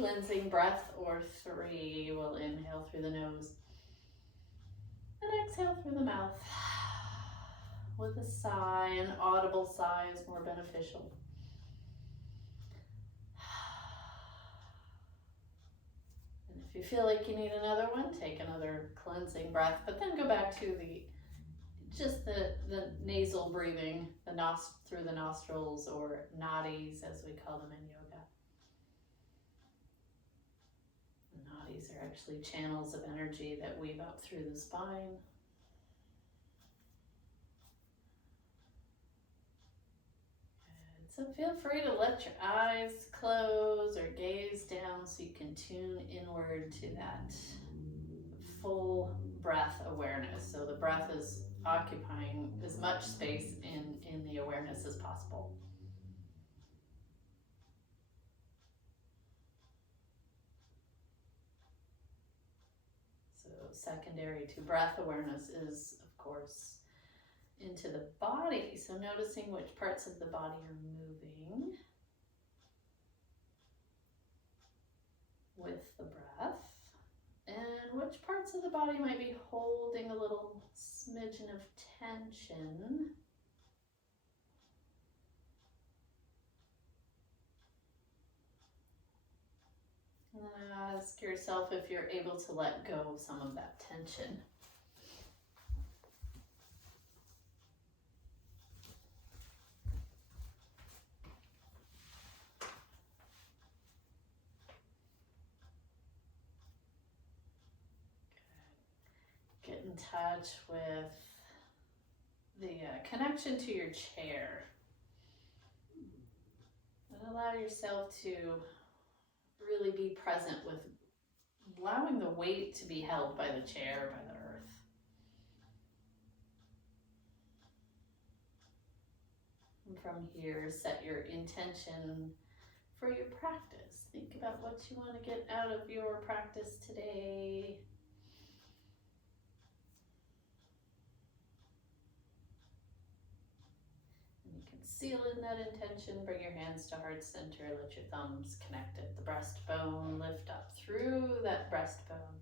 cleansing breath, or 3. We'll inhale through the nose and exhale through the mouth with a sigh. An audible sigh is more beneficial. And if you feel like you need another one, take another cleansing breath, but then go back to the nasal breathing, through the nostrils, or nadis as we call them in yoga. The nadis are actually channels of energy that weave up through the spine. So feel free to let your eyes close or gaze down so you can tune inward to that full breath awareness. So the breath is occupying as much space in the awareness as possible. So secondary to breath awareness is, of course, into the body. So noticing which parts of the body are moving with the breath, and which parts of the body might be holding a little smidgen of tension. And then ask yourself if you're able to let go of some of that tension. Get in touch with the connection to your chair. And allow yourself to really be present with allowing the weight to be held by the chair, by the earth. And from here, set your intention for your practice. Think about what you want to get out of your practice today. Seal in that intention, bring your hands to heart center, let your thumbs connect at the breastbone, lift up through that breastbone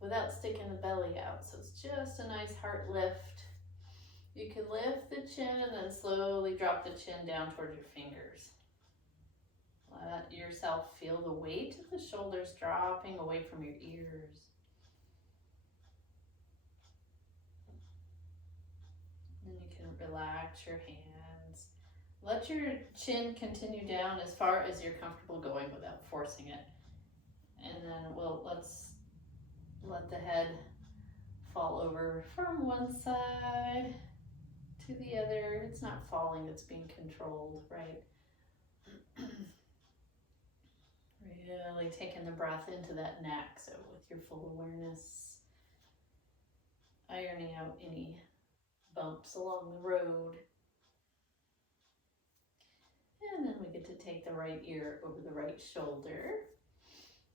without sticking the belly out. So it's just a nice heart lift. You can lift the chin and then slowly drop the chin down towards your fingers. Let yourself feel the weight of the shoulders dropping away from your ears. And you can relax your hands. Let your chin continue down as far as you're comfortable going without forcing it. And then let's let the head fall over from one side to the other. It's not falling, it's being controlled, right? Really taking the breath into that neck, so with your full awareness, ironing out any bumps along the road. And then we get to take the right ear over the right shoulder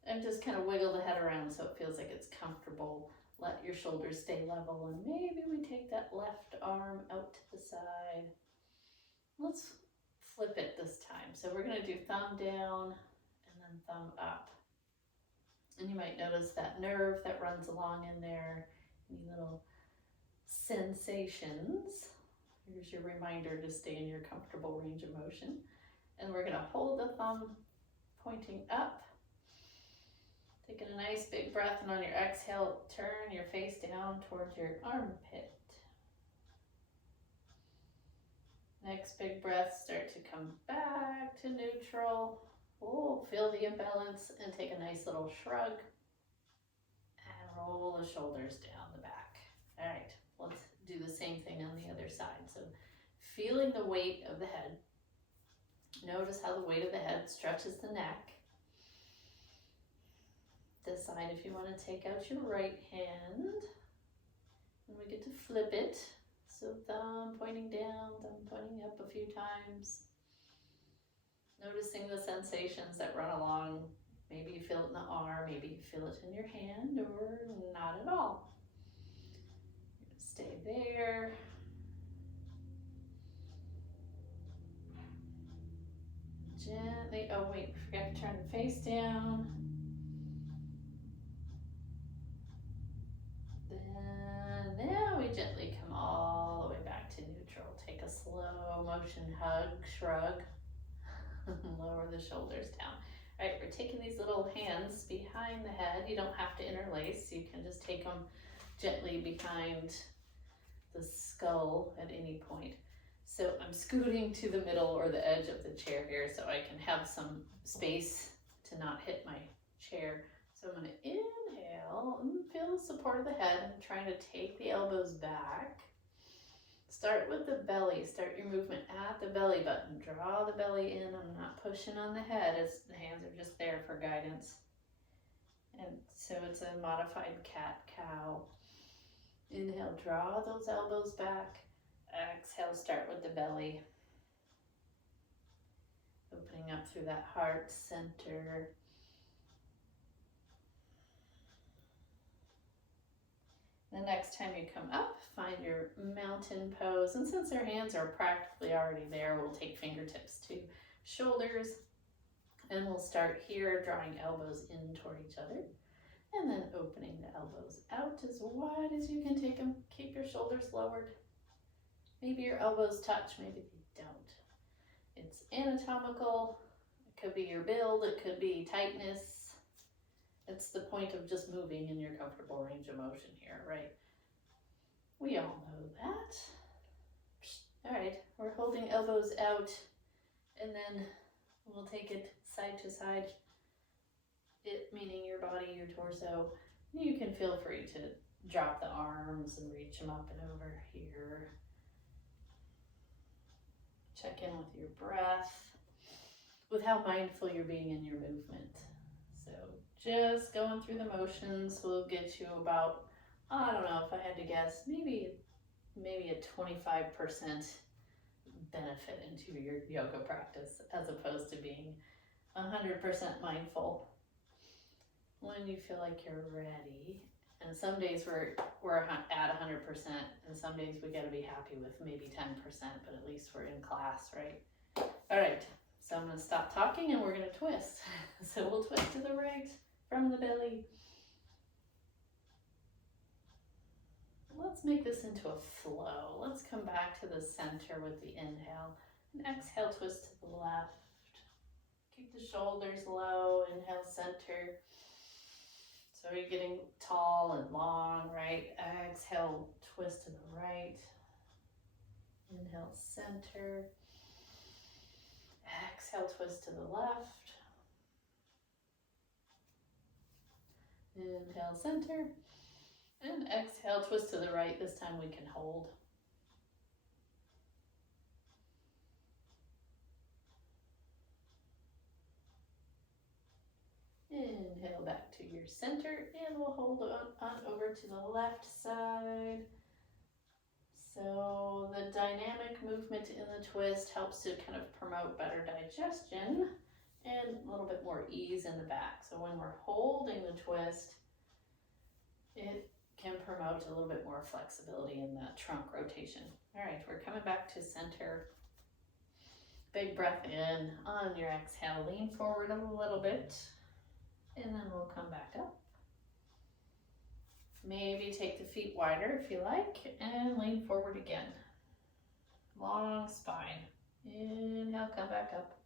and just kind of wiggle the head around so it feels like it's comfortable. Let your shoulders stay level, and maybe we take that left arm out to the side. Let's flip it this time. So we're going to do thumb down and then thumb up. And you might notice that nerve that runs along in there, any little sensations. Here's your reminder to stay in your comfortable range of motion. And we're going to hold the thumb pointing up. Taking a nice big breath, and on your exhale, turn your face down towards your armpit. Next big breath, start to come back to neutral. Oh, feel the imbalance and take a nice little shrug. And roll the shoulders down the back. All right, let's do the same thing on the other side. So feeling the weight of the head. Notice how the weight of the head stretches the neck. Decide if you want to take out your right hand. And we get to flip it. So thumb pointing down, thumb pointing up a few times. Noticing the sensations that run along. Maybe you feel it in the arm, maybe you feel it in your hand, or not at all. Stay there. Gently gently, oh wait, forgot to turn the face down. Then now we gently come all the way back to neutral. Take a slow motion hug, shrug, lower the shoulders down. All right, we're taking these little hands behind the head. You don't have to interlace. You can just take them gently behind the skull at any point. So I'm scooting to the middle or the edge of the chair here so I can have some space to not hit my chair. So I'm going to inhale and feel the support of the head. I'm trying to take the elbows back. Start with the belly. Start your movement at the belly button. Draw the belly in. I'm not pushing on the head. The hands are just there for guidance. And so it's a modified cat-cow. Inhale, draw those elbows back. Exhale, start with the belly. Opening up through that heart center. The next time you come up, find your mountain pose. And since our hands are practically already there, we'll take fingertips to shoulders. And we'll start here, drawing elbows in toward each other. And then opening the elbows out as wide as you can take them. Keep your shoulders lowered. Maybe your elbows touch, maybe they don't. It's anatomical. It could be your build, it could be tightness. It's the point of just moving in your comfortable range of motion here, right? We all know that. All right, we're holding elbows out, and then we'll take it side to side. It meaning your body, your torso. You can feel free to drop the arms and reach them up and over here. Check in with your breath, with how mindful you're being in your movement. So just going through the motions will get you about, I don't know, if I had to guess, maybe a 25% benefit into your yoga practice as opposed to being 100% mindful. When you feel like you're ready, and some days we're at 100%, and some days we got to be happy with maybe 10%, but at least we're in class, right? All right, so I'm going to stop talking and we're going to twist. So we'll twist to the right from the belly. Let's make this into a flow. Let's come back to the center with the inhale, and exhale, twist to the left. Keep the shoulders low, inhale, center. So you're getting tall and long, right? Exhale, twist to the right. Inhale, center. Exhale, twist to the left. Inhale, center. And exhale, twist to the right. This time we can hold. Inhale back to your center, and we'll hold on over to the left side. So the dynamic movement in the twist helps to kind of promote better digestion and a little bit more ease in the back. So when we're holding the twist, it can promote a little bit more flexibility in that trunk rotation. All right, we're coming back to center. Big breath in. On your exhale, lean forward a little bit. And then we'll come back up. Maybe take the feet wider if you like, and lean forward again. Long spine. Inhale, come back up.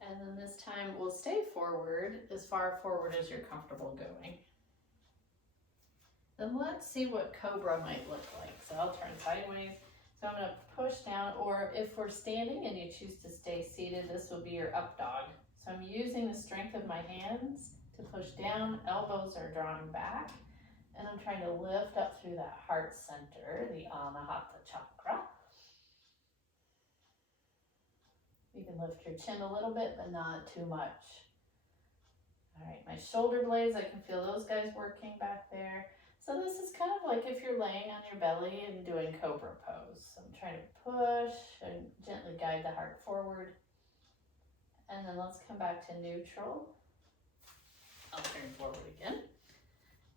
And then this time we'll stay forward, as far forward as you're comfortable going. Then let's see what cobra might look like. So I'll turn sideways. So I'm going to push down, or if we're standing and you choose to stay seated, this will be your up dog. So I'm using the strength of my hands to push down, elbows are drawing back, and I'm trying to lift up through that heart center, the Anahata Chakra. You can lift your chin a little bit, but not too much. All right, my shoulder blades, I can feel those guys working back there. So this is kind of like if you're laying on your belly and doing cobra pose. So I'm trying to push and gently guide the heart forward. And then let's come back to neutral. I'll turn forward again.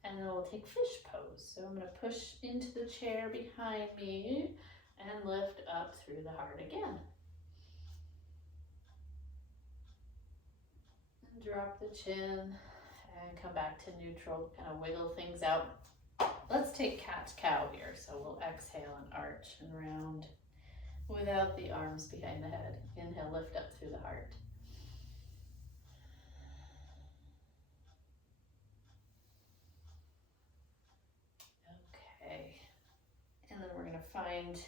And then we'll take fish pose. So I'm going to push into the chair behind me and lift up through the heart again. Drop the chin and come back to neutral, kind of wiggle things out. Let's take cat-cow here. So we'll exhale and arch and round without the arms behind the head. Inhale, lift up through the heart. Okay, and then we're going to find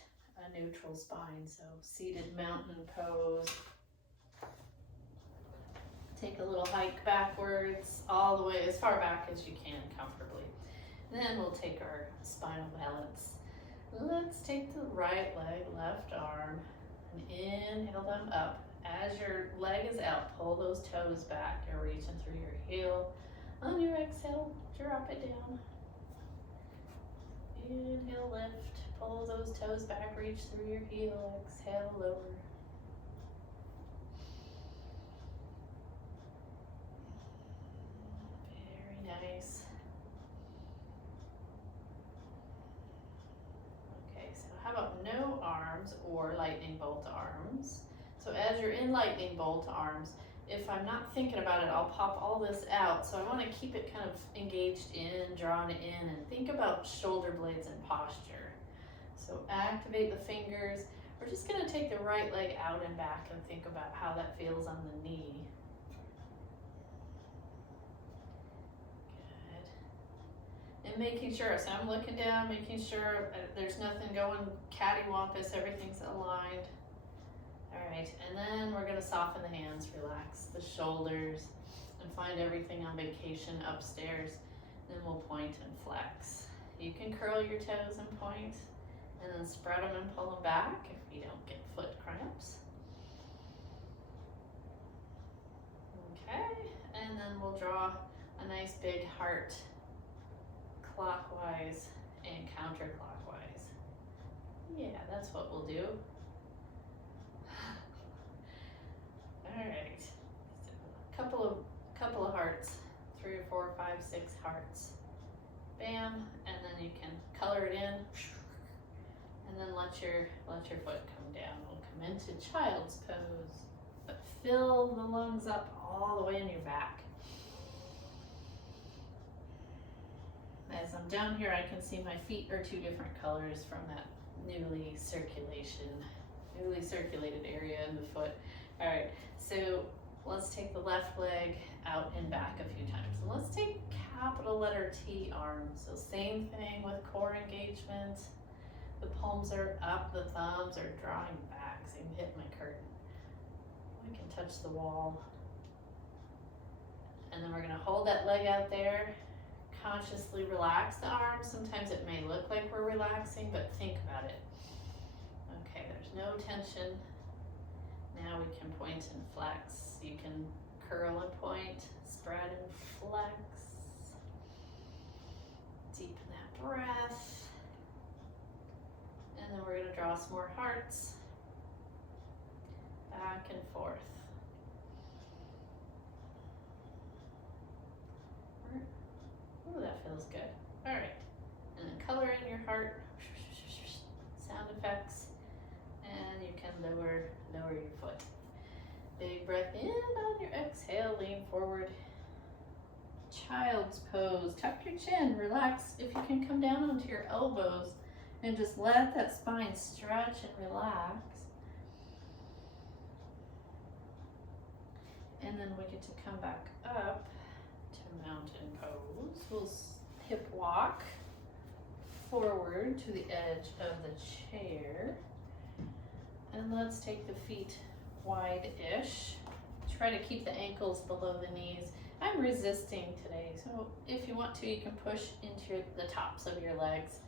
a neutral spine. So seated mountain pose. Take a little hike backwards, all the way as far back as you can comfortably. Then we'll take our spinal balance. Let's take the right leg, left arm, and inhale them up. As your leg is out, pull those toes back. You're reaching through your heel. On your exhale, drop it down. Inhale, lift, pull those toes back, reach through your heel. Exhale, lower. Nice. Okay, so how about no arms or lightning bolt arms? So as you're in lightning bolt arms, if I'm not thinking about it, I'll pop all this out. So I want to keep it kind of engaged in, drawn in, and think about shoulder blades and posture. So activate the fingers. We're just going to take the right leg out and back and think about how that feels on the knee. And making sure, so I'm looking down, making sure there's nothing going cattywampus, everything's aligned. All right, and then we're gonna soften the hands, relax the shoulders, and find everything on vacation upstairs. Then we'll point and flex. You can curl your toes and point, and then spread them and pull them back if you don't get foot cramps. Okay, and then we'll draw a nice big heart clockwise and counterclockwise. Yeah, that's what we'll do. All right, so couple of hearts, 3 or 4, 5, 6 hearts. Bam, and then you can color it in, and then let your foot come down. We'll come into child's pose, but fill the lungs up all the way in your back. As I'm down here, I can see my feet are 2 different colors from that newly circulated area in the foot. All right, so let's take the left leg out and back a few times. And let's take capital letter T arms. So same thing with core engagement. The palms are up, the thumbs are drawing back. So I'm hitting my curtain. I can touch the wall. And then we're gonna hold that leg out there. Consciously relax the arms. Sometimes it may look like we're relaxing, but think about it. Okay, there's no tension. Now we can point and flex. You can curl and point, spread and flex. Deepen that breath. And then we're going to draw some more hearts. Back and forth. Oh, that feels good. All right. And then color in your heart. Sound effects. And you can lower your foot. Big breath in on your exhale. Lean forward. Child's pose. Tuck your chin. Relax. If you can come down onto your elbows and just let that spine stretch and relax. And then we get to come back up to mountain pose. We'll hip walk forward to the edge of the chair. And let's take the feet wide-ish. Try to keep the ankles below the knees. I'm resisting today, so if you want to, you can push into the tops of your legs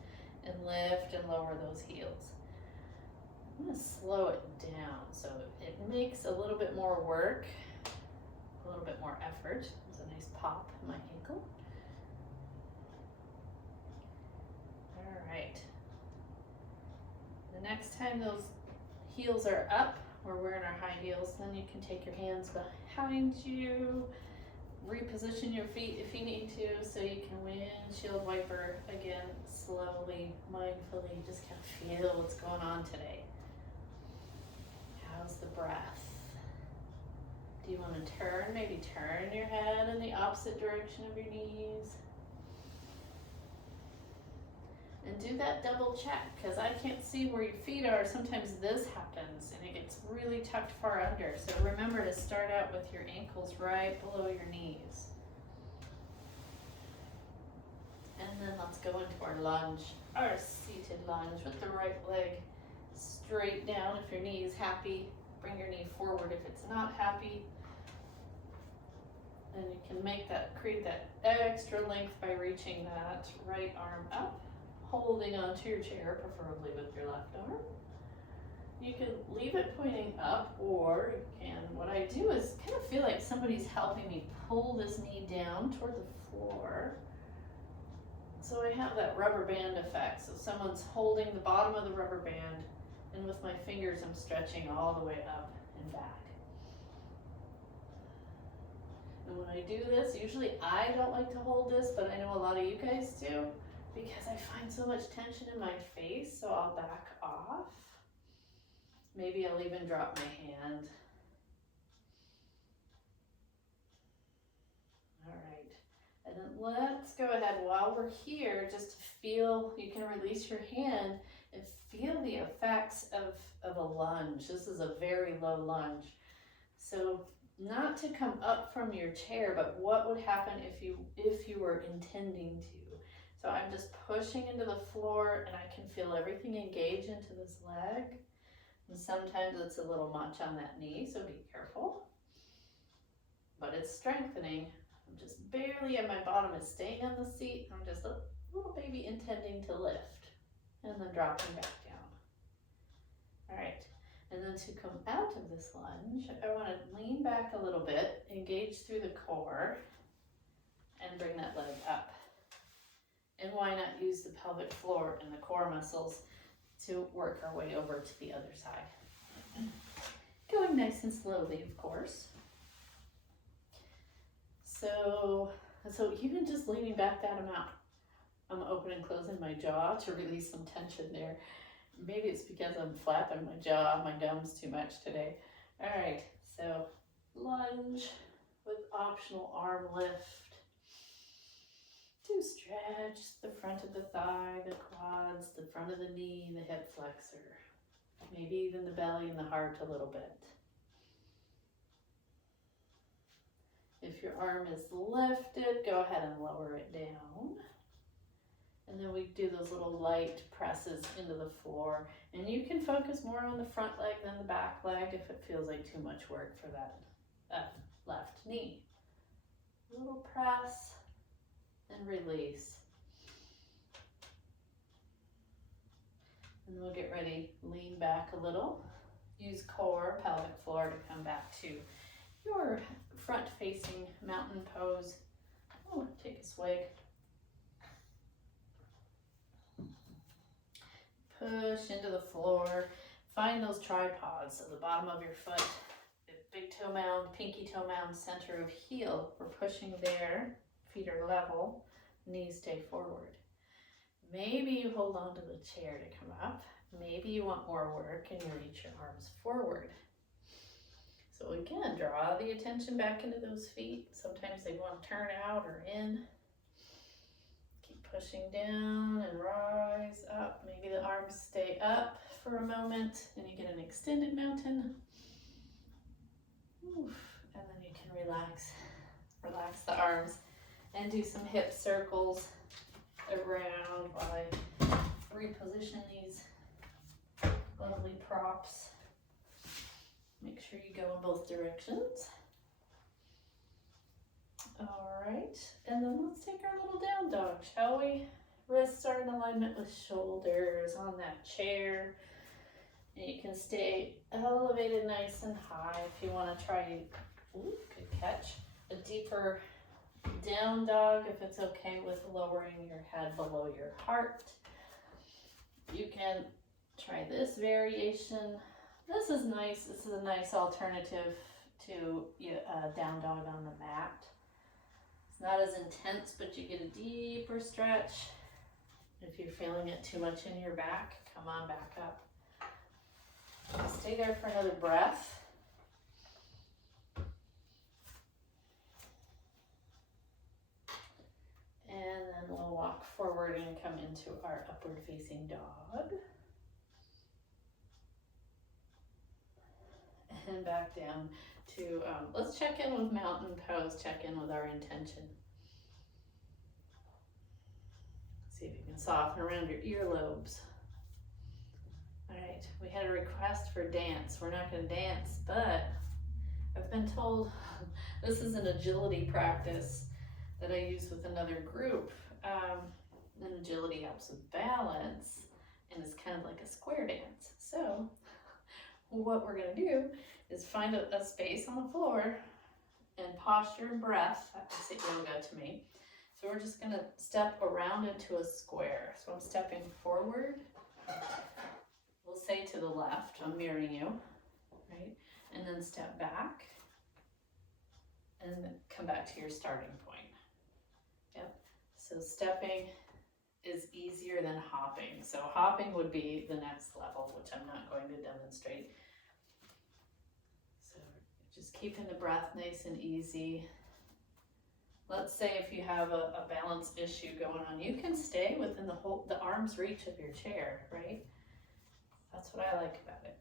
and lift and lower those heels. I'm going to slow it down so it makes a little bit more work, a little bit more effort. There's a nice pop in my ankle. All right. The next time those heels are up, we're wearing our high heels, then you can take your hands behind you, reposition your feet if you need to, so you can windshield wiper again, slowly, mindfully, just kind of feel what's going on today. How's the breath? Do you want to turn, maybe turn your head in the opposite direction of your knees? And do that double check, because I can't see where your feet are. Sometimes this happens and it gets really tucked far under. So remember to start out with your ankles right below your knees. And then let's go into our lunge, our seated lunge with the right leg straight down. If your knee is happy, bring your knee forward. If it's not happy, then you can create that extra length by reaching that right arm up, holding onto your chair, preferably with your left arm. You can leave it pointing up, or you can, what I do is kind of feel like somebody's helping me pull this knee down toward the floor. So I have that rubber band effect. So someone's holding the bottom of the rubber band, and with my fingers I'm stretching all the way up and back. And when I do this, usually I don't like to hold this, but I know a lot of you guys do, because I find so much tension in my face, so I'll back off. Maybe I'll even drop my hand. All right, and then let's go ahead while we're here, just to feel, you can release your hand and feel the effects of a lunge. This is a very low lunge. So not to come up from your chair, but what would happen if you were intending to. So I'm just pushing into the floor, and I can feel everything engage into this leg. And sometimes it's a little much on that knee, so be careful. But it's strengthening. I'm just barely, and my bottom is staying on the seat. I'm just a little baby intending to lift, and then dropping back down. All right, and then to come out of this lunge, I want to lean back a little bit, engage through the core, and bring that leg up. And why not use the pelvic floor and the core muscles to work our way over to the other side. Going nice and slowly, of course. So even just leaning back that amount, I'm opening and closing my jaw to release some tension there. Maybe it's because I'm flapping my jaw, my gums too much today. All right, so lunge with optional arm lift. To stretch the front of the thigh, the quads, the front of the knee, the hip flexor. Maybe even the belly and the heart a little bit. If your arm is lifted, go ahead and lower it down. And then we do those little light presses into the floor. And you can focus more on the front leg than the back leg if it feels like too much work for that left knee. A little press and release. And we'll get ready, lean back a little. Use core, pelvic floor to come back to your front-facing mountain pose. Oh, take a swig. Push into the floor. Find those tripods, so the bottom of your foot, the big toe mound, pinky toe mound, center of heel. We're pushing there. Feet are level, knees stay forward. Maybe you hold on to the chair to come up. Maybe you want more work and you reach your arms forward. So again, draw the attention back into those feet. Sometimes they want to turn out or in. Keep pushing down and rise up. Maybe the arms stay up for a moment and you get an extended mountain. Oof. And then you can relax the arms. And do some hip circles around while I reposition these lovely props. Make sure you go in both directions. All right, and then let's take our little down dog, shall we? Wrists are in alignment with shoulders on that chair. And you can stay elevated nice and high if you want to try, ooh, good catch, a deeper down dog if it's okay with lowering your head below your heart. You can try this variation. This is nice. This is a nice alternative to down dog on the mat. It's not as intense, but you get a deeper stretch. If you're feeling it too much in your back, come on back up. Stay there for another breath. And then we'll walk forward and come into our upward facing dog. And back down to, let's check in with mountain pose, check in with our intention. See if you can soften around your earlobes. All right, we had a request for dance. We're not going to dance, but I've been told this is an agility practice that I use with another group. And agility helps with balance and it's kind of like a square dance. So what we're going to do is find a space on the floor and posture and breath. That makes it yoga to me. So we're just going to step around into a square. So I'm stepping forward. We'll say to the left, I'm mirroring you, right? And then step back and then come back to your starting point. Yep. So stepping is easier than hopping. So hopping would be the next level, which I'm not going to demonstrate. So just keeping the breath nice and easy. Let's say if you have a balance issue going on, you can stay within the arm's reach of your chair, right? That's what I like about it.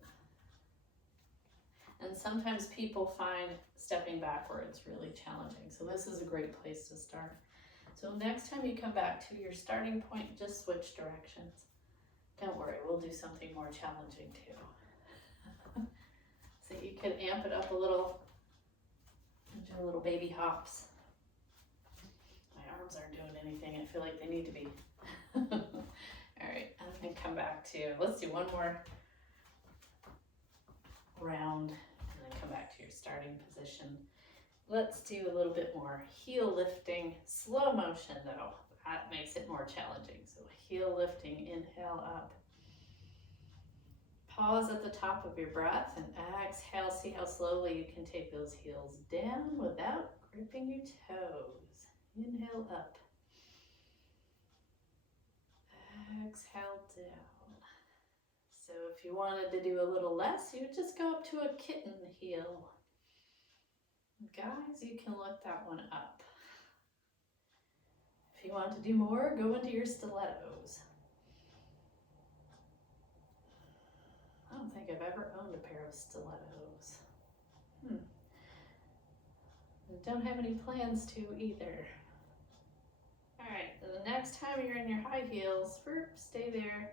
And sometimes people find stepping backwards really challenging. So this is a great place to start. So next time you come back to your starting point, just switch directions. Don't worry, we'll do something more challenging too. So you can amp it up a little and do little baby hops. My arms aren't doing anything. I feel like they need to be. All right, and then come back to, let's do one more round and then come back to your starting position. Let's do a little bit more heel lifting, slow motion though. That makes it more challenging. So heel lifting, inhale up. Pause at the top of your breath and exhale. See how slowly you can take those heels down without gripping your toes. Inhale up. Exhale down. So if you wanted to do a little less, you would just go up to a kitten heel. Guys, you can look that one up. If you want to do more, go into your stilettos. I don't think I've ever owned a pair of stilettos. I don't have any plans to either. All right, so the next time you're in your high heels, stay there.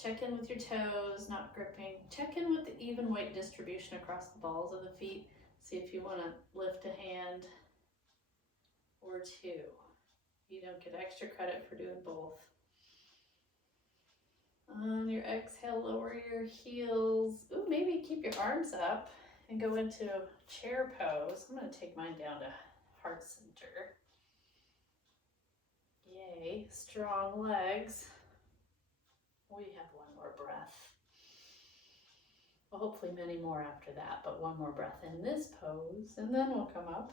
Check in with your toes, not gripping. Check in with the even weight distribution across the balls of the feet. See if you want to lift a hand or two. You don't get extra credit for doing both. On your exhale, lower your heels. Ooh, maybe keep your arms up and go into chair pose. I'm going to take mine down to heart center. Yay, strong legs. We have one more breath. Well, hopefully many more after that, but one more breath in this pose, and then we'll come up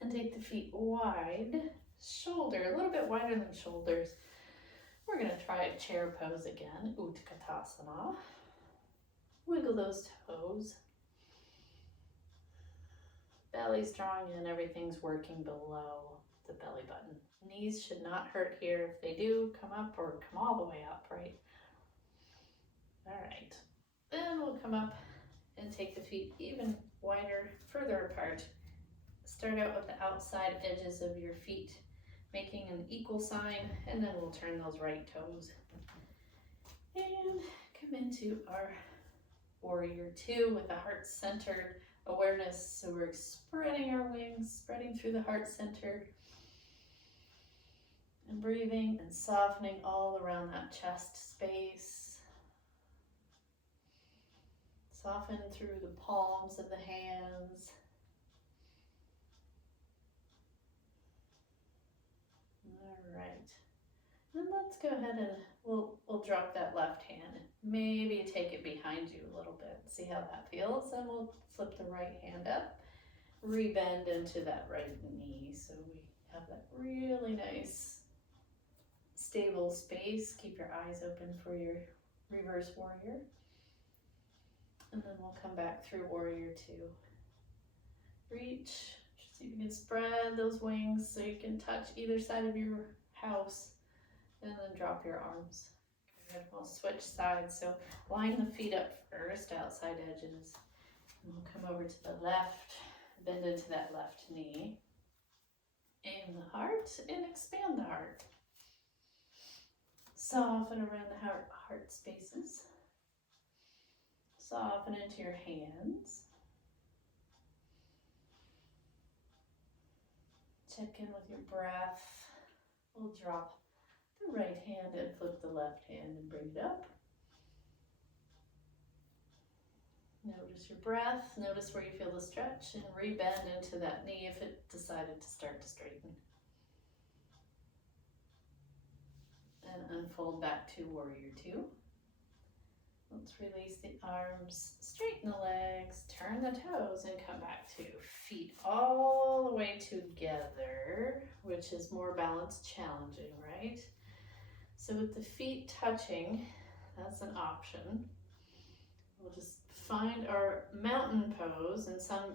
and take the feet wide, shoulder, a little bit wider than shoulders. We're going to try a chair pose again, Utkatasana. Wiggle those toes. Belly's drawing in, everything's working below the belly button. Knees should not hurt here. If they do, come up or come all the way up, right? All right. Then we'll come up and take the feet even wider, further apart. Start out with the outside edges of your feet, making an equal sign, and then we'll turn those right toes. And come into our warrior two with a heart-centered awareness. So we're spreading our wings, spreading through the heart center, and breathing and softening all around that chest space. Soften through the palms of the hands. All right. And let's go ahead and we'll drop that left hand. Maybe take it behind you a little bit. See how that feels. And we'll flip the right hand up. Rebend into that right knee. So we have that really nice, stable space. Keep your eyes open for your reverse warrior. And then we'll come back through warrior two. Reach, See if you can spread those wings so you can touch either side of your house, and then drop your arms. Good. We'll switch sides. So line the feet up first, outside edges. And we'll come over to the left, bend into that left knee. Aim the heart and expand the heart. Soften around the heart spaces. Soften into your hands. Check in with your breath. We'll drop the right hand and flip the left hand and bring it up. Notice your breath. Notice where you feel the stretch and rebend into that knee if it decided to start to straighten. And unfold back to warrior two. Let's release the arms, straighten the legs, turn the toes, and come back to feet all the way together, which is more balance challenging, right? So with the feet touching, that's an option. We'll just find our mountain pose in some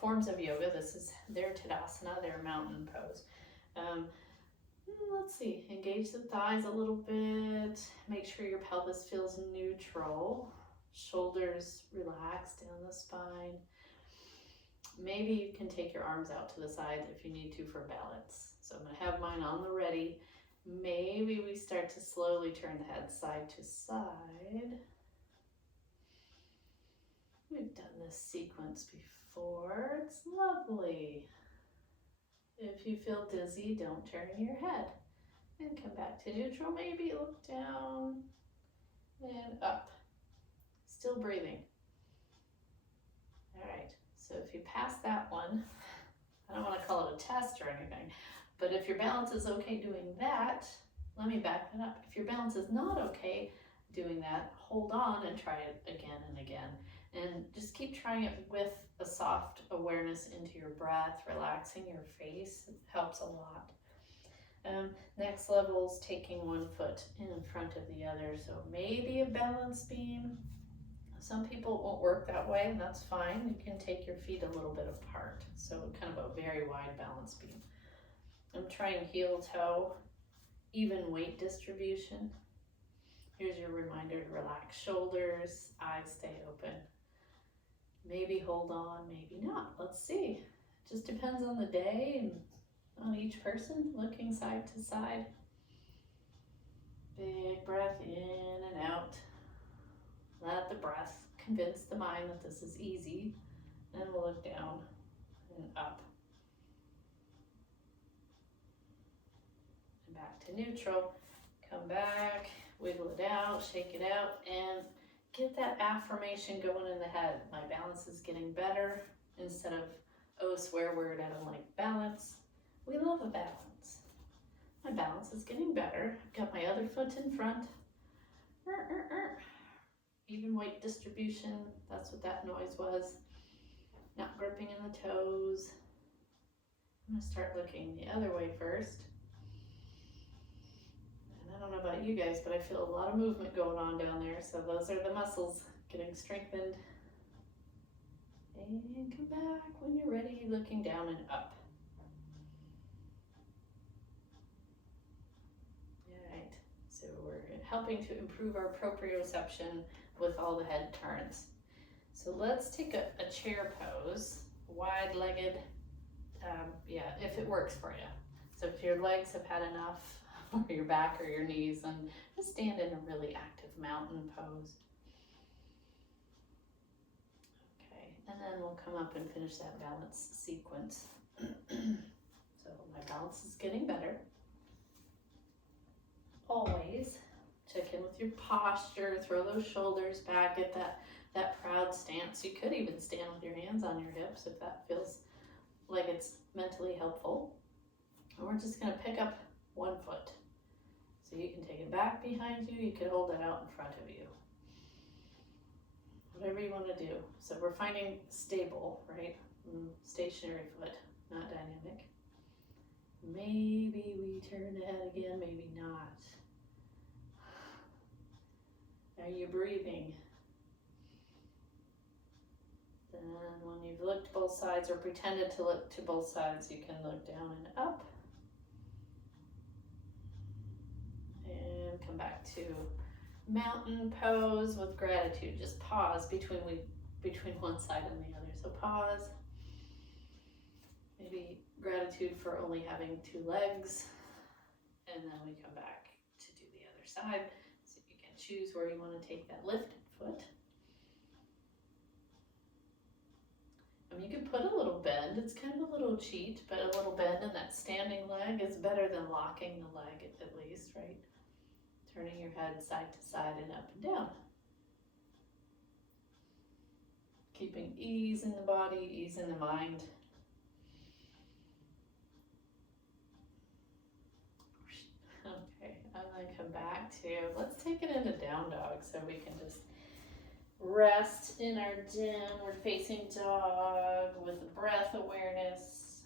forms of yoga. This is their Tadasana, their mountain pose. Let's see, engage the thighs a little bit. Make sure your pelvis feels neutral. Shoulders relax down the spine. Maybe you can take your arms out to the side if you need to for balance. So I'm going to have mine on the ready. Maybe we start to slowly turn the head side to side. We've done this sequence before. It's lovely. If you feel dizzy, don't turn your head. And come back to neutral. Maybe look down and up. Still breathing. All right, so if you pass that one, I don't want to call it a test or anything, but if your balance is okay doing that, let me back that up. If your balance is not okay doing that, hold on and try it again and again. And just keep trying it with a soft awareness into your breath, relaxing your face. It helps a lot. Next level is taking one foot in front of the other. So maybe a balance beam. Some people won't work that way, and that's fine. You can take your feet a little bit apart. So kind of a very wide balance beam. I'm trying heel toe, even weight distribution. Here's your reminder to relax shoulders, eyes stay open. Maybe hold on, maybe not. Let's see. It just depends on the day and on each person, looking side to side. Big breath in and out. Let the breath convince the mind that this is easy. Then we'll look down and up. And back to neutral. Come back, wiggle it out, shake it out, and get that affirmation going in the head. My balance is getting better instead of, oh, swear word, I don't like balance. We love a balance. My balance is getting better. I've got my other foot in front. Even weight distribution, that's what that noise was. Not gripping in the toes. I'm gonna start looking the other way first. And I don't know about you guys, but I feel a lot of movement going on down there. So those are the muscles getting strengthened. And come back when you're ready, looking down and up. All right, so we're helping to improve our proprioception with all the head turns. So let's take a chair pose, wide-legged, if it works for you. So if your legs have had enough, or your back or your knees, then just stand in a really active mountain pose. Okay, and then we'll come up and finish that balance sequence. So my balance is getting better. Always check in with your posture, throw those shoulders back, get that proud stance. You could even stand with your hands on your hips if that feels like it's mentally helpful. And we're just gonna pick up one foot. So you can take it back behind you, you can hold it out in front of you. Whatever you wanna do. So we're finding stable, right? Stationary foot, not dynamic. Maybe we turn the head again, maybe not. Are you breathing? Then And when you've looked both sides or pretended to look to both sides, you can look down and up. And come back to mountain pose with gratitude. Just pause between one side and the other. So pause. Maybe gratitude for only having 2 legs. And then we come back to do the other side. So you can choose where you want to take that lifted foot. You could put a little bend. It's kind of a little cheat, but a little bend in that standing leg is better than locking the leg at least, right? Turning your head side to side and up and down. Keeping ease in the body, ease in the mind. Okay, I'm gonna come back to, let's take it into down dog so we can just rest in our downward facing dog with breath awareness.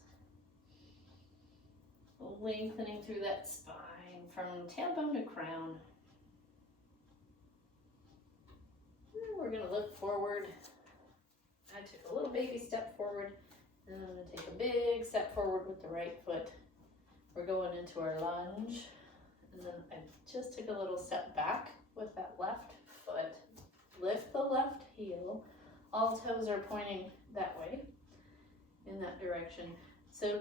Lengthening through that spine from tailbone to crown. We're going to look forward. I took a little baby step forward, and I'm going to take a big step forward with the right foot. We're going into our lunge, and then I just took a little step back with that left foot. Lift the left heel. All toes are pointing that way, in that direction. So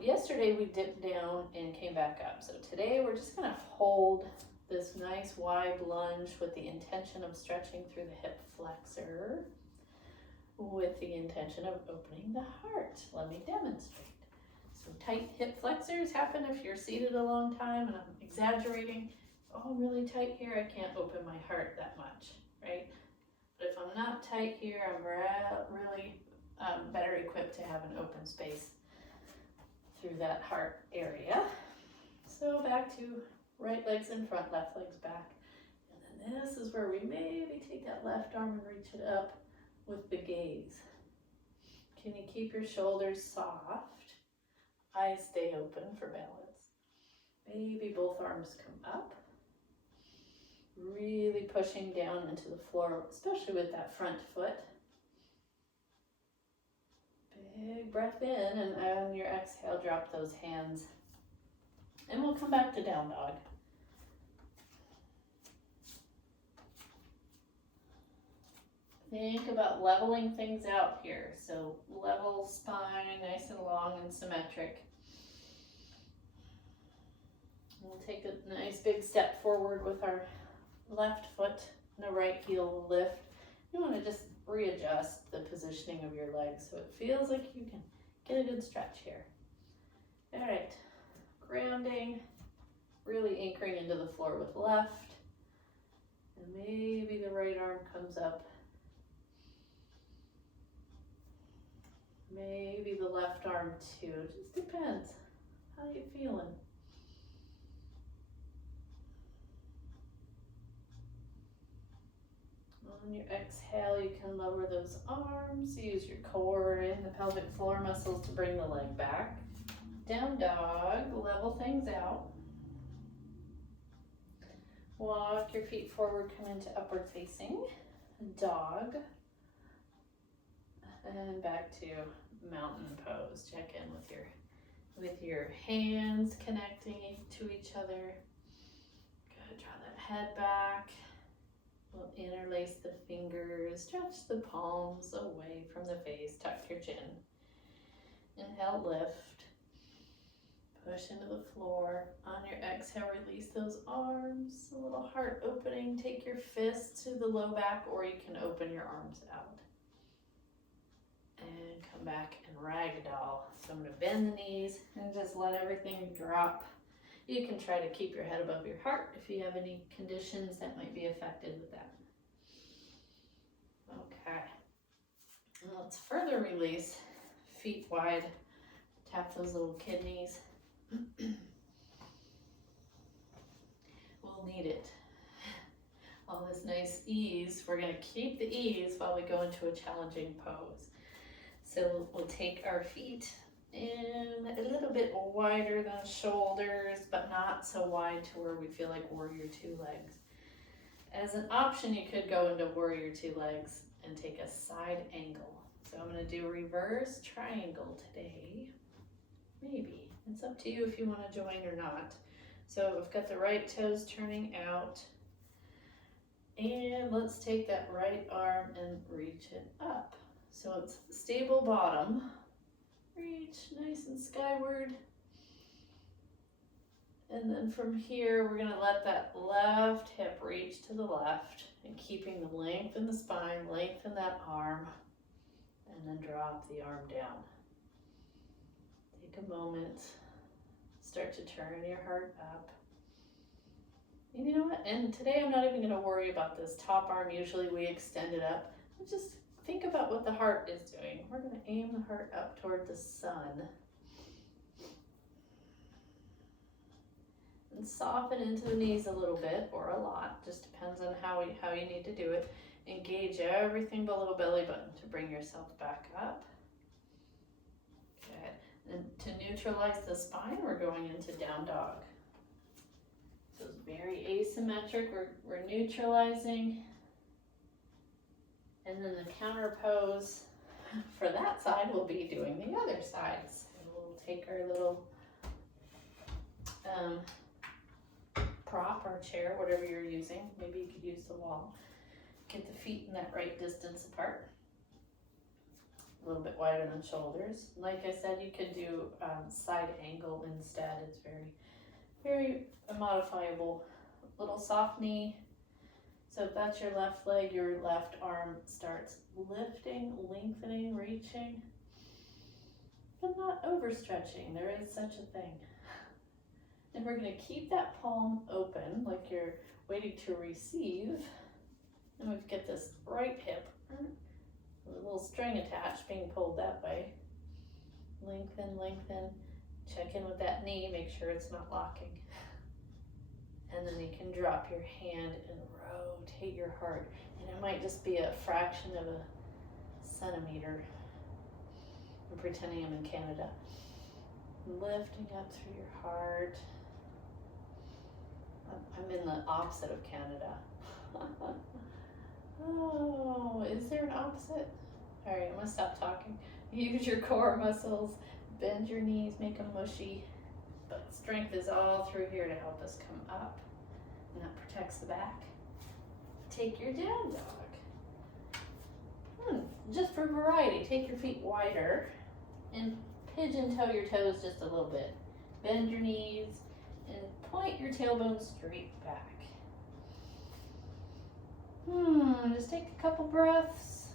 yesterday we dipped down and came back up. So today we're just going to hold this nice wide lunge with the intention of stretching through the hip flexor, with the intention of opening the heart. Let me demonstrate. So tight hip flexors happen if you're seated a long time, and I'm exaggerating. Oh, I'm really tight here, I can't open my heart that much. Right? But if I'm not tight here, I'm really better equipped to have an open space through that heart area. So back to right legs in front, left legs back. And then this is where we maybe take that left arm and reach it up with the gaze. Can you keep your shoulders soft? Eyes stay open for balance. Maybe both arms come up. Really pushing down into the floor, especially with that front foot. Big breath in, and on your exhale, drop those hands. And we'll come back to down dog. Think about leveling things out here. So level spine, nice and long and symmetric. We'll take a nice big step forward with our left foot and the right heel will lift. You want to just readjust the positioning of your legs so it feels like you can get a good stretch here. All right, grounding, really anchoring into the floor with left, and maybe the right arm comes up. Maybe the left arm too, it just depends. How are you feeling? On your exhale, you can lower those arms, use your core and the pelvic floor muscles to bring the leg back. Down dog, level things out. Walk your feet forward, come into upward facing dog. And back to mountain pose. Check in with your hands connecting to each other. Good, draw that head back. We'll interlace the fingers, stretch the palms away from the face, tuck your chin. Inhale, lift. Push into the floor. On your exhale, release those arms. A little heart opening. Take your fists to the low back, or you can open your arms out. And come back and ragdoll. So I'm going to bend the knees and just let everything drop. You can try to keep your head above your heart if you have any conditions that might be affected with that. Okay. And let's further release. Feet wide. Tap those little kidneys. We'll need it. All this nice ease. We're going to keep the ease while we go into a challenging pose. So we'll take our feet in a little bit wider than shoulders, but not so wide to where we feel like warrior 2 legs. As an option, you could go into warrior 2 legs and take a side angle. So I'm gonna do reverse triangle today. Maybe, it's up to you if you wanna join or not. So I've got the right toes turning out. And let's take that right arm and reach it up. So it's stable bottom. Reach nice and skyward. And then from here, we're gonna let that left hip reach to the left and keeping the length in the spine, lengthen that arm, and then drop the arm down. Take a moment, start to turn your heart up. And you know what? And today I'm not even gonna worry about this top arm. Usually we extend it up. Just think about what the heart is doing. We're gonna aim the heart up toward the sun. And soften into the knees a little bit or a lot, just depends on how you need to do it. Engage everything below belly button to bring yourself back up. Good. And to neutralize the spine, we're going into down dog. So it's very asymmetric, we're neutralizing. And then the counter pose for that side will be doing the other side. So we'll take our little prop or chair, whatever you're using. Maybe you could use the wall. Get the feet in that right distance apart. A little bit wider than shoulders. Like I said, you could do side angle instead. It's very, very modifiable. Little soft knee. So if that's your left leg, your left arm starts lifting, lengthening, reaching, but not overstretching. There is such a thing. And we're going to keep that palm open like you're waiting to receive. And we've got this right hip, a little string attached being pulled that way. Lengthen, lengthen. Check in with that knee, make sure it's not locking. And then you can drop your hand and rotate your heart. And it might just be a fraction of a centimeter. I'm pretending I'm in Canada. Lifting up through your heart. I'm in the opposite of Canada. Oh, is there an opposite? All right, I'm gonna stop talking. Use your core muscles, bend your knees, make them mushy. But strength is all through here to help us come up. And that protects the back. Take your down dog. Just for variety, take your feet wider and pigeon toe your toes just a little bit. Bend your knees and point your tailbone straight back. Just take a couple breaths.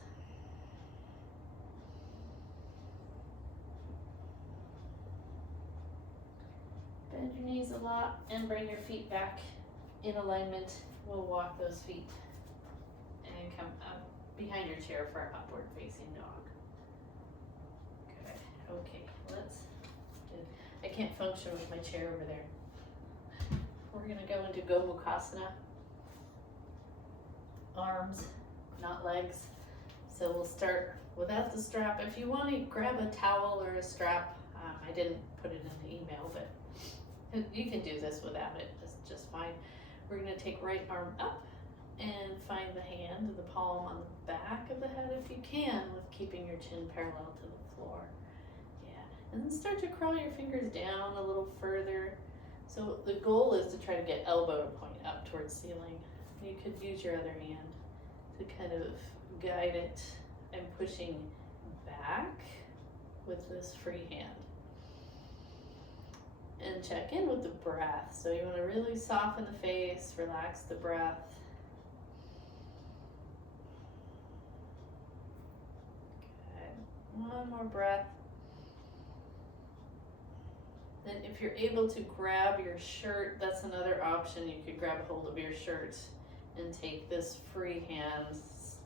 Bend your knees a lot and bring your feet back in alignment. We'll walk those feet and come up behind your chair for our upward facing dog. Good. Okay, I can't function with my chair over there. We're gonna go into Gomukhasana. Arms, not legs. So we'll start without the strap. If you want to grab a towel or a strap, I didn't put it in the email, but you can do this without it, it's just fine. We're gonna take right arm up and find the hand, the palm on the back of the head if you can, with keeping your chin parallel to the floor. Yeah, and then start to crawl your fingers down a little further. So the goal is to try to get elbow to point up towards ceiling. You could use your other hand to kind of guide it. I'm pushing back with this free hand. And check in with the breath. So you want to really soften the face, relax the breath. Good. One more breath. Then if you're able to grab your shirt, that's another option. You could grab a hold of your shirt and take this free hand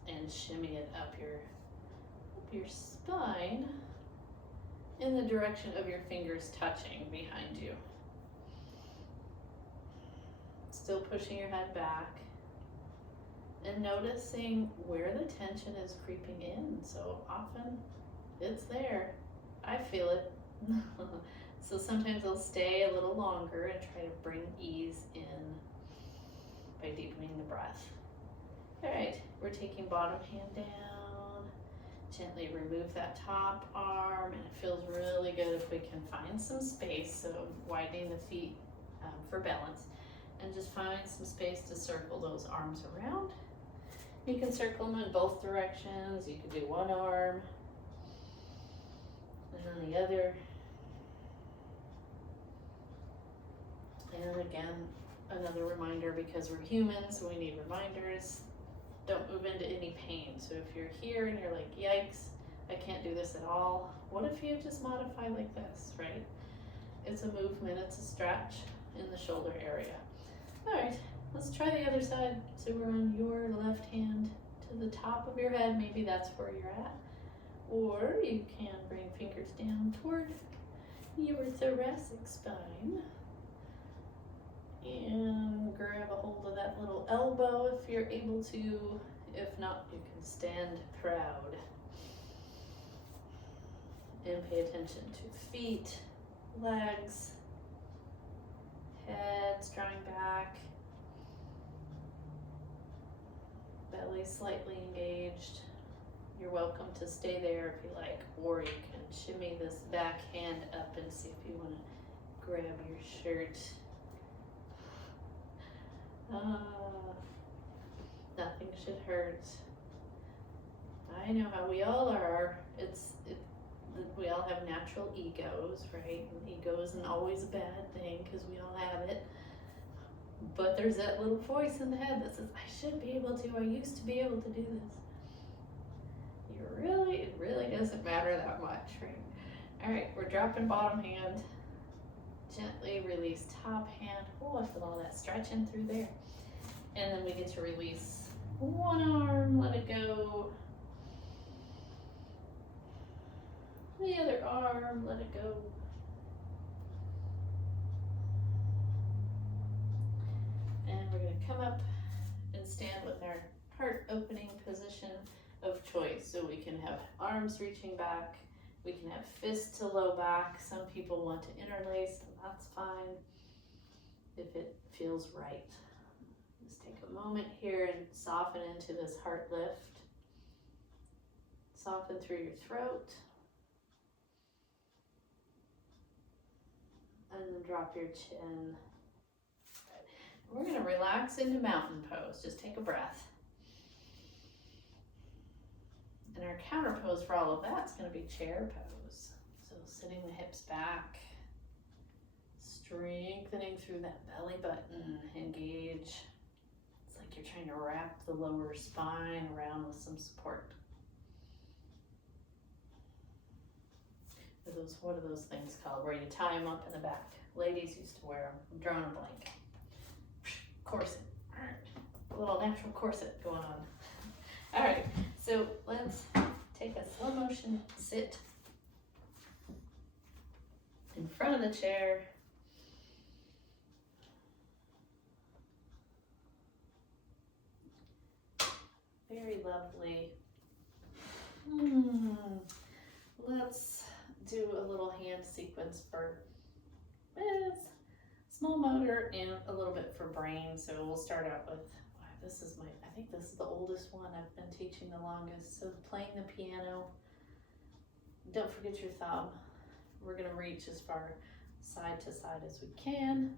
and shimmy it up your spine in the direction of your fingers touching behind you. Still pushing your head back and noticing where the tension is creeping in. So often it's there. I feel it. So sometimes I'll stay a little longer and try to bring ease in by deepening the breath. All right, we're taking bottom hand down, Gently remove that top arm, and it feels really good if we can find some space, so widening the feet for balance, and just find some space to circle those arms around. You can circle them in both directions. You could do one arm and then the other. And again, another reminder, because we're humans, we need reminders. Don't move into any pain. So if you're here and you're like, yikes, I can't do this at all, what if you just modify like this, right? It's a movement, it's a stretch in the shoulder area. All right, let's try the other side. So we're on your left hand to the top of your head, maybe that's where you're at. Or you can bring fingers down toward your thoracic spine and grab a hold of that little elbow if you're able to. If not, you can stand proud. And pay attention to feet, legs, heads drawing back, belly slightly engaged. You're welcome to stay there if you like, or you can shimmy this back hand up and see if you want to grab your shirt. Nothing should hurt. I know how we all are. We all have natural egos, right? And ego isn't always a bad thing because we all have it. But there's that little voice in the head that says, I should be able to, I used to be able to do this. It really doesn't matter that much, right? All right, we're dropping bottom hand. Gently release top hand. Oh, I feel all that stretching through there. And then we get to release one arm, let it go. The other arm, let it go. And we're going to come up and stand with our heart opening position of choice. So we can have arms reaching back. We can have fists to low back. Some people want to interlace, and that's fine if it feels right. Just take a moment here and soften into this heart lift. Soften through your throat. And then drop your chin. We're going to relax into mountain pose. Just take a breath. And our counter pose for all of that is going to be chair pose. So sitting the hips back, strengthening through that belly button, engage. It's like you're trying to wrap the lower spine around with some support. What are those things called where you tie them up in the back? Ladies used to wear them. I'm drawing a blank. Corset. All right. A little natural corset going on. All right. So let's take a slow motion sit in front of the chair. Very lovely. Let's do a little hand sequence for small motor and a little bit for brain. So we'll start out with, I think this is the oldest one I've been teaching the longest. So playing the piano, don't forget your thumb. We're gonna reach as far side to side as we can.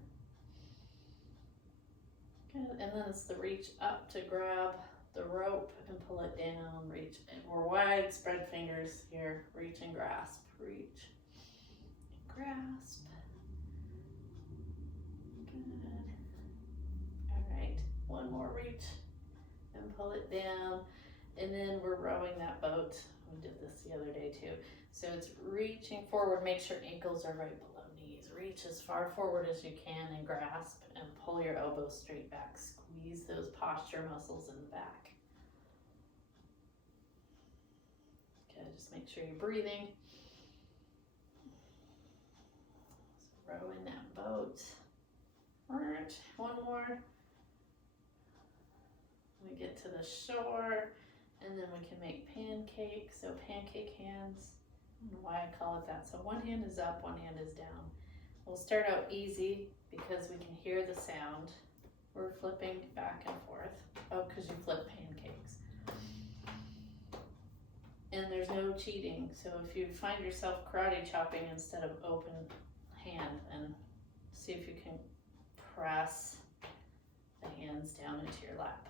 Good, and then it's the reach up to grab the rope and pull it down, reach, and we're wide spread fingers here, reach and grasp, reach, grasp. Good. All right, one more reach and pull it down, and then we're rowing that boat. We did this the other day too. So it's reaching forward, make sure ankles are right below knees. Reach as far forward as you can and grasp and pull your elbows straight back. Squeeze those posture muscles in the back. Okay, just make sure you're breathing. So rowing that boat. All right, one more. We get to the shore, and then we can make pancakes. So pancake hands. I don't know why I call it that. So one hand is up, one hand is down. We'll start out easy because we can hear the sound. We're flipping back and forth. Oh, because you flip pancakes. And there's no cheating. So if you find yourself karate chopping instead of open hand, and see if you can press the hands down into your lap.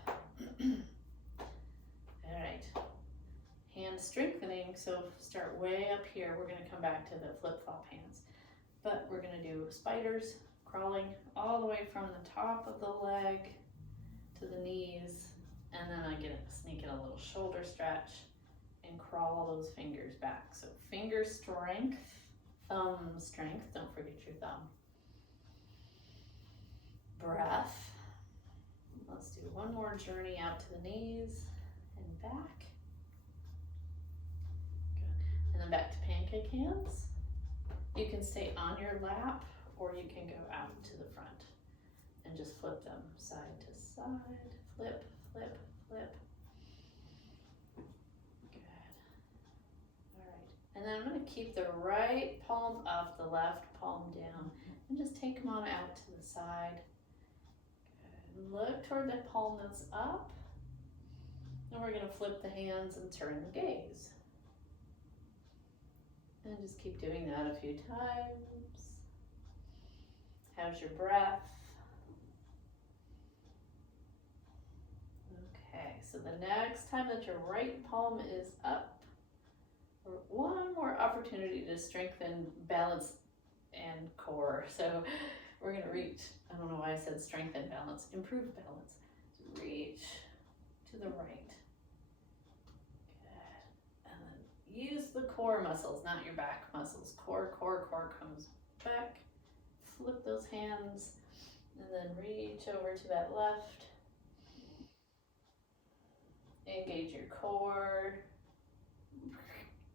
All right, hand strengthening. So start way up here. We're going to come back to the flip-flop hands, but we're going to do spiders, crawling all the way from the top of the leg to the knees, and then I sneak in a little shoulder stretch and crawl those fingers back. So finger strength, thumb strength, don't forget your thumb. Breath. Let's do one more journey out to the knees and back. Good. And then back to pancake hands. You can stay on your lap or you can go out to the front and just flip them side to side. Flip, flip, flip. Good. All right. And then I'm going to keep the right palm up, the left palm down, and just take them on out to the side. Good. Look toward the palm that's up. And we're going to flip the hands and turn the gaze. And just keep doing that a few times. How's your breath? Okay, so the next time that your right palm is up, one more opportunity to strengthen balance and core. So we're going to reach, I don't know why I said strengthen balance, improve balance. Reach to the right. Good. And then use the core muscles, not your back muscles. Core comes back. Flip those hands and then reach over to that left. Engage your core.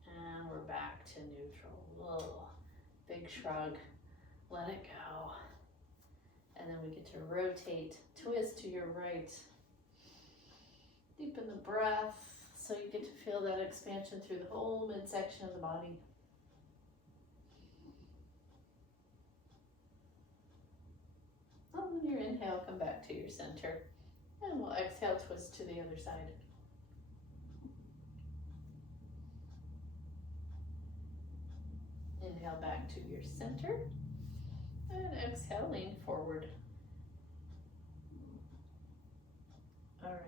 And we're back to neutral. Whoa. Big shrug. Let it go. And then we get to rotate, twist to your right. Deepen the breath so you get to feel that expansion through the whole midsection of the body. On your inhale, come back to your center. And we'll exhale, twist to the other side. Inhale back to your center. And exhale, lean forward. All right.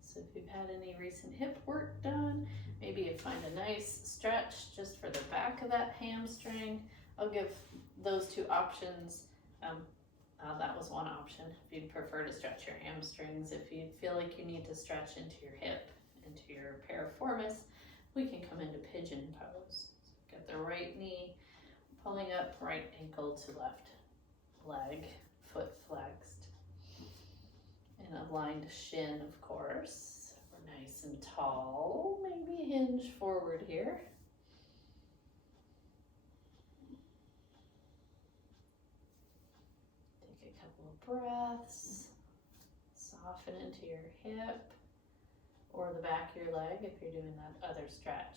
So if you've had any recent hip work done, maybe you find a nice stretch just for the back of that hamstring. I'll give those two options. That was one option. If you'd prefer to stretch your hamstrings, if you feel like you need to stretch into your hip, into your piriformis, we can come into pigeon pose. So get the right knee pulling up, right ankle to left leg, foot flexed. And aligned shin, of course. We're nice and tall. Maybe hinge forward here. Take a couple of breaths. Soften into your hip or the back of your leg if you're doing that other stretch.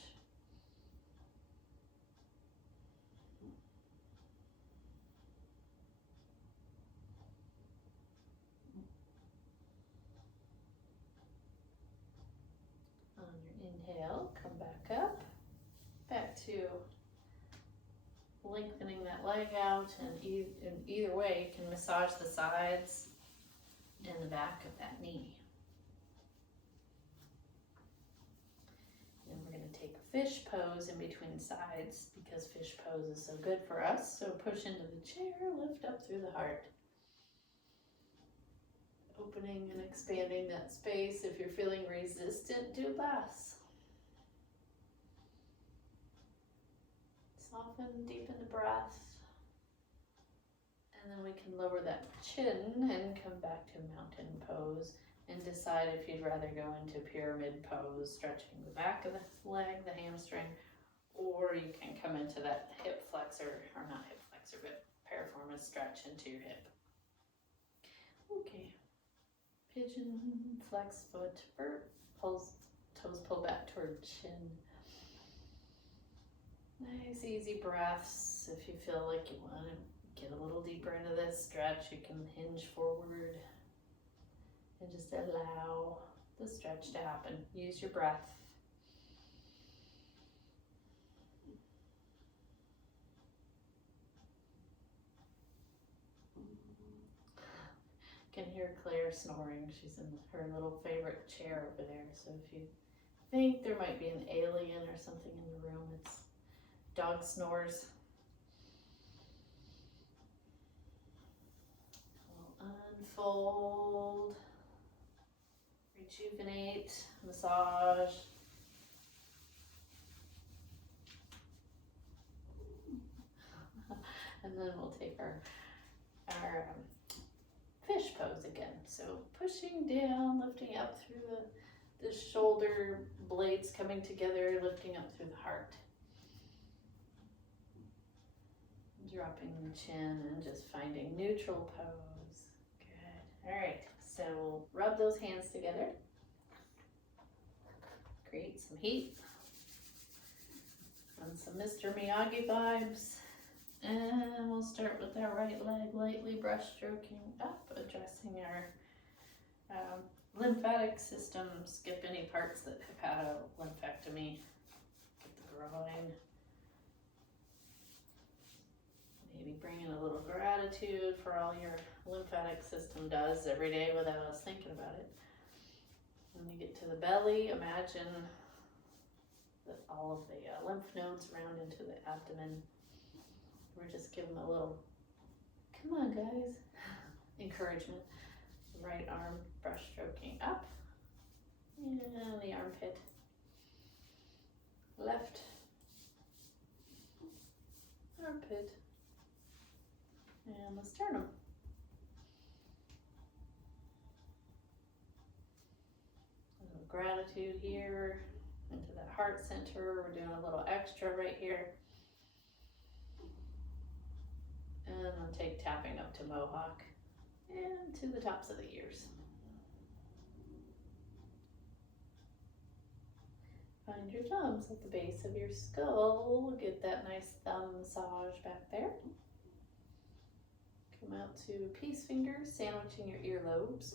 Inhale, come back up, back to lengthening that leg out, and either way you can massage the sides and the back of that knee. And we're going to take fish pose in between sides because fish pose is so good for us. So push into the chair, lift up through the heart. Opening and expanding that space. If you're feeling resistant, do less. Soften, deepen the breath. And then we can lower that chin and come back to mountain pose and decide if you'd rather go into pyramid pose, stretching the back of the leg, the hamstring, or you can come into that hip flexor, or not hip flexor, but piriformis stretch into your hip. Okay. Pigeon, flex foot, toes pull back toward chin. Nice, easy breaths. If you feel like you want to get a little deeper into this stretch, you can hinge forward and just allow the stretch to happen. Use your breath. heard Claire snoring. She's in her little favorite chair over there. So if you think there might be an alien or something in the room, it's dog snores. We'll unfold, rejuvenate, massage. And then we'll take our fish pose again. So pushing down, lifting up through the shoulder blades coming together, lifting up through the heart. Dropping the chin and just finding neutral pose. Good. All right, so rub those hands together. Create some heat. And some Mr. Miyagi vibes. And we'll start with our right leg, lightly brush stroking up, addressing our lymphatic system. Skip any parts that have had a lympectomy. Get the groin. Maybe bring in a little gratitude for all your lymphatic system does every day without us thinking about it. When you get to the belly, imagine that all of the lymph nodes round into the abdomen. We're just giving them a little, come on guys, encouragement. Right arm brush stroking up, and the armpit. Left armpit, and the sternum. A little gratitude here into that heart center. We're doing a little extra right here. And then take tapping up to mohawk and to the tops of the ears. Find your thumbs at the base of your skull. Get that nice thumb massage back there. Come out to peace fingers, sandwiching your earlobes.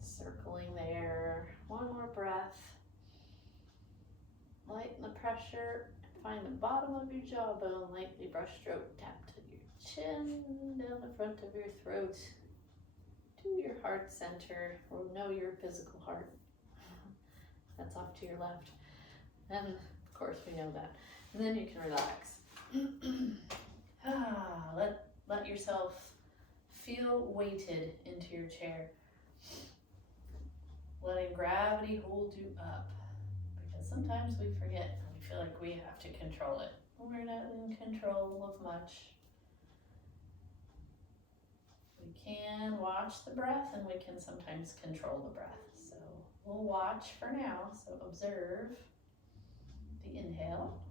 Circling there. One more breath. Lighten the pressure. Find the bottom of your jawbone, lightly brush stroke, tap to your chin, down the front of your throat, to your heart center, or know your physical heart. That's off to your left. And of course we know that. And then you can relax. Let yourself feel weighted into your chair. Letting gravity hold you up. Because sometimes we forget. Feel like we have to control it. We're not in control of much. We can watch the breath and we can sometimes control the breath. So we'll watch for now. So observe the inhale.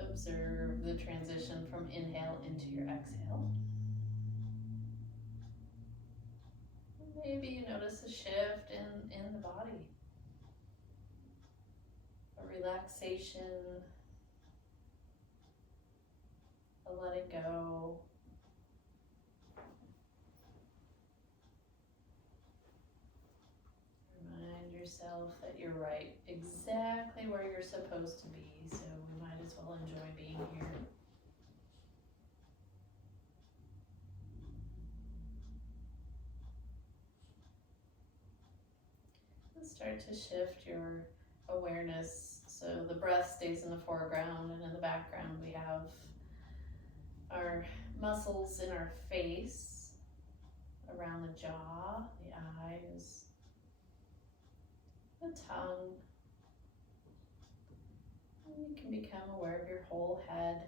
Observe the transition from inhale into your exhale. Maybe you notice a shift in the body. Relaxation, a letting go. Remind yourself that you're right exactly where you're supposed to be, so we might as well enjoy being here. And start to shift your awareness. So the breath stays in the foreground, and in the background we have our muscles in our face, around the jaw, the eyes, the tongue. And you can become aware of your whole head,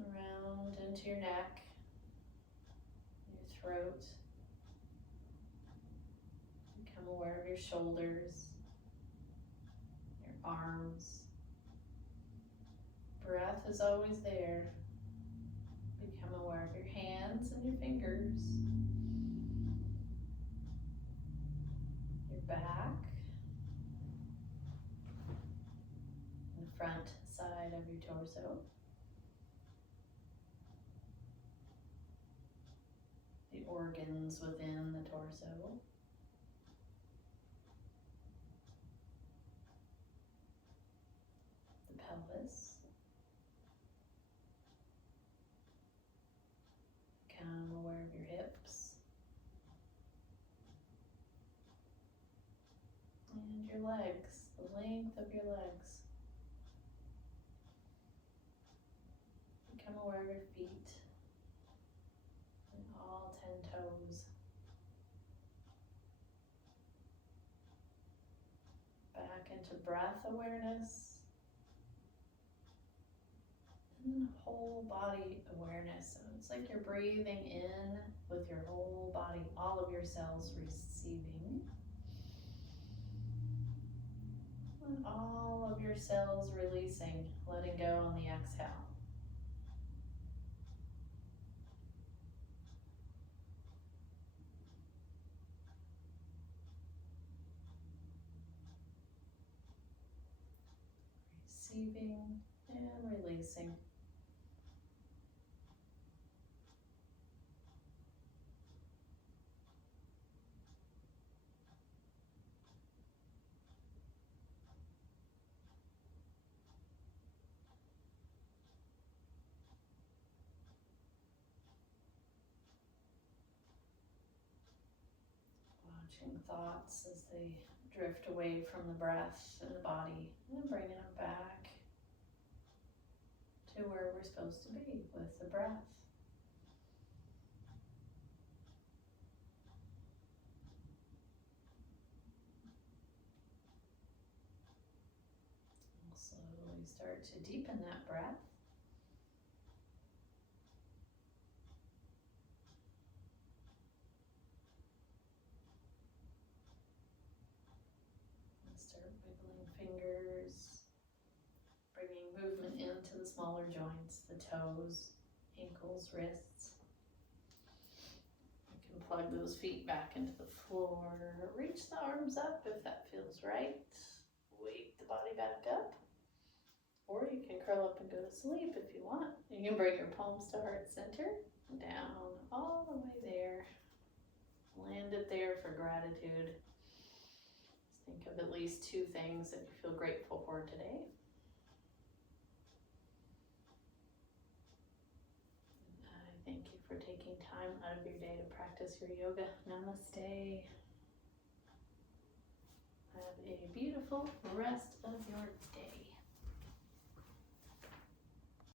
around into your neck, your throat. Aware of your shoulders, your arms. Breath is always there. Become aware of your hands and your fingers. Your back. And the front side of your torso. The organs within the torso. of your legs. Become aware of your feet and all 10 toes. Back into breath awareness and whole body awareness. So it's like you're breathing in with your whole body, all of your cells receiving. And all of your cells releasing, letting go on the exhale. Receiving and releasing. Watching thoughts as they drift away from the breath and the body, and bringing them back to where we're supposed to be with the breath. We'll slowly start to deepen that breath. Start wiggling fingers, bringing movement into the smaller joints, the toes, ankles, wrists. You can plug those feet back into the floor. Reach the arms up if that feels right. Wake the body back up. Or you can curl up and go to sleep if you want. You can bring your palms to heart center, down all the way there. Land it there for gratitude. Think of at least 2 things that you feel grateful for today. I thank you for taking time out of your day to practice your yoga. Namaste. Have a beautiful rest of your day.